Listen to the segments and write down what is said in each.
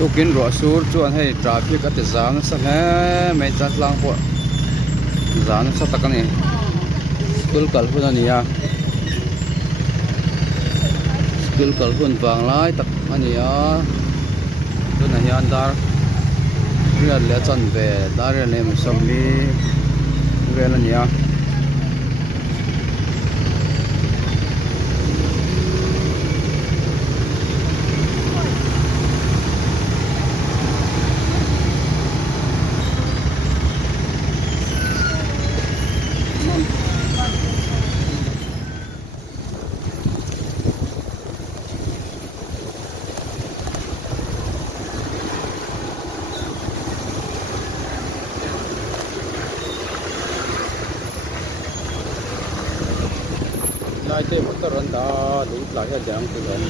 Ukin ro sur chuan hei traffic ate zang sa nge mai chat lang po zan sa takani school kalhun ania school kalhun wang lai tak ania tuna hian dar rian le chan ve dar le som mi vel ania lai te mo tar anda ding la ya jang tu gan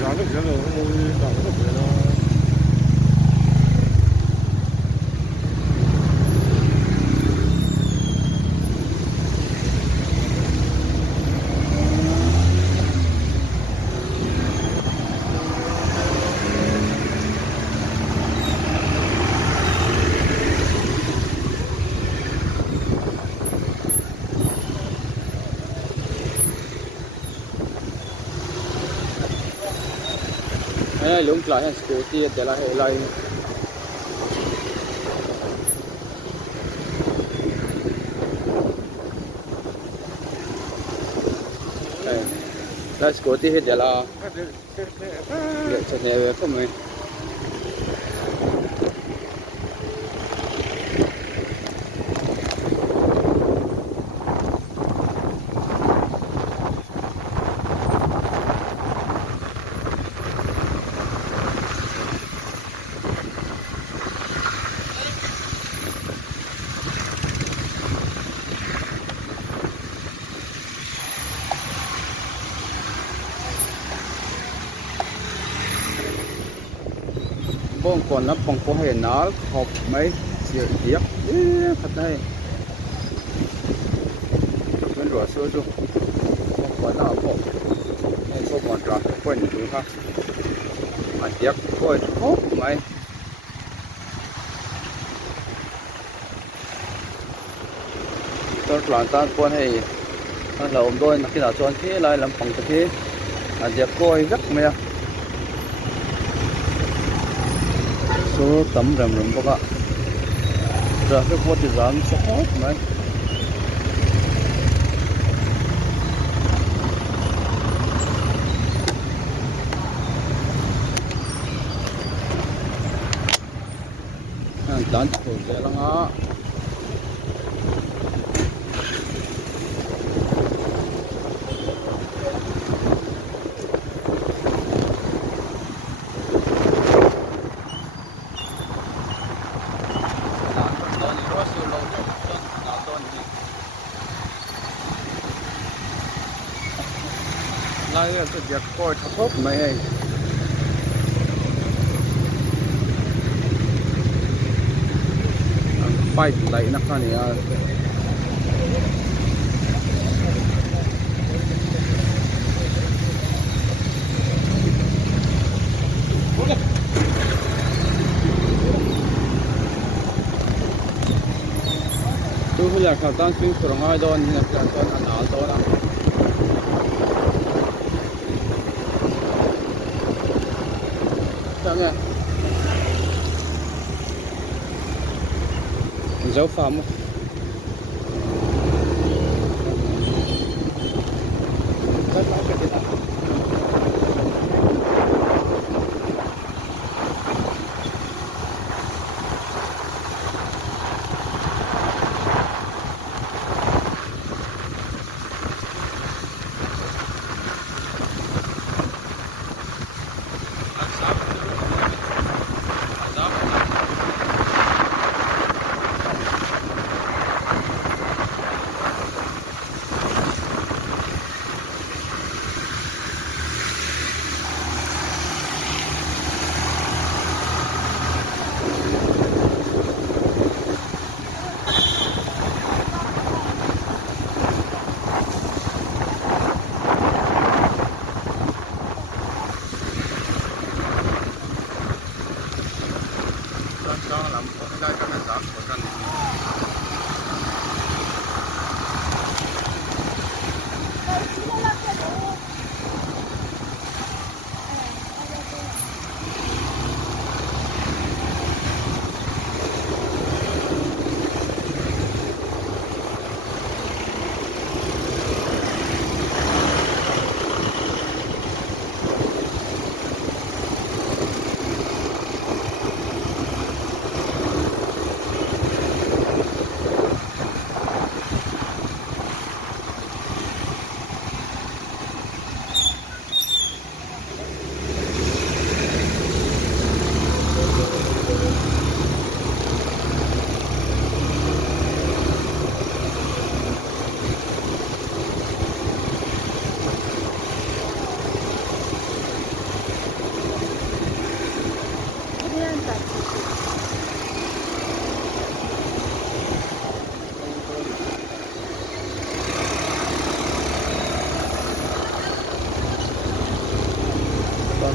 ra được cái rồi không đọc được cái đó ai lung la ya scooty te la he lai la scooty he te la le cha ne ve ko mai bông còn lắm bông có hệ nó hộp mấy chiếc tiếp thật đây bên rửa sữa chung bông còn nào hộp nên có còn ra quên thứ ha mà tiếp coi hộp mấy tôi làm tan quan hệ là ôm đôi khi nào chọn thế lại làm phòng thế tiếp coi rất mê số tấm rầm rầm các bạn rồi cái qua thì dán sẽ hết mấy dán thổi sẽ lắm á lai cái việc coi thốt mấy bay lại nắp này tôi bây giờ khảo tan swing của ngay đó nên là con ăn áo đó là sao nha dấu phẩm rất là cái gì đó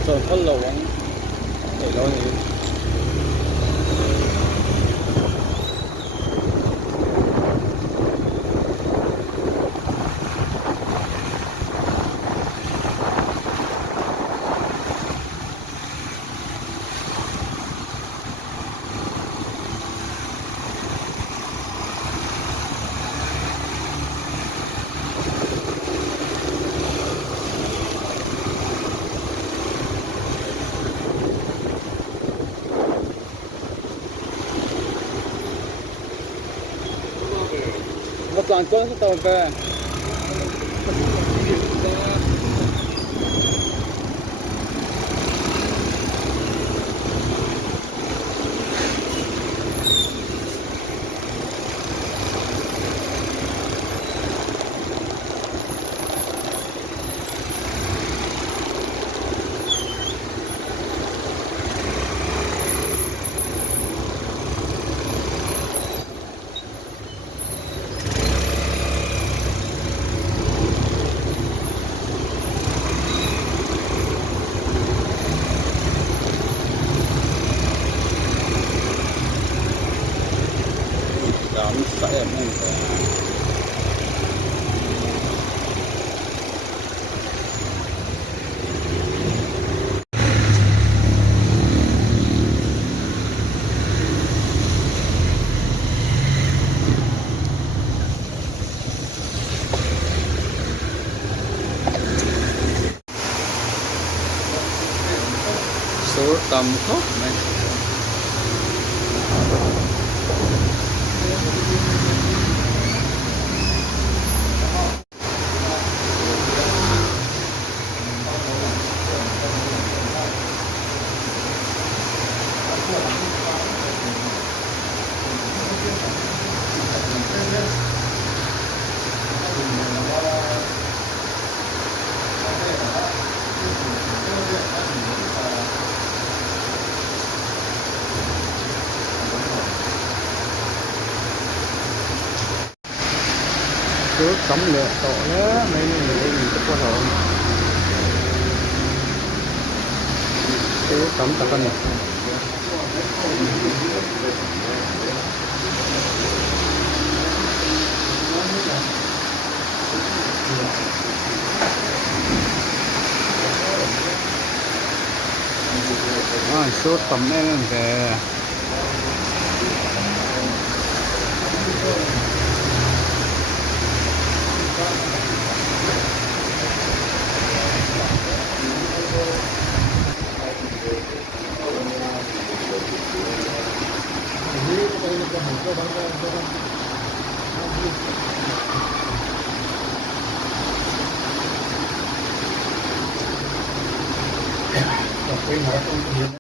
cho phân lầu anh để đâu nhỉ một lần con sẽ tàu về đám sẽ ở đây số tầm thấp này trước cấm lựa tổ đó mấy người mình có qua rồi trước cấm tập anh số tầm em về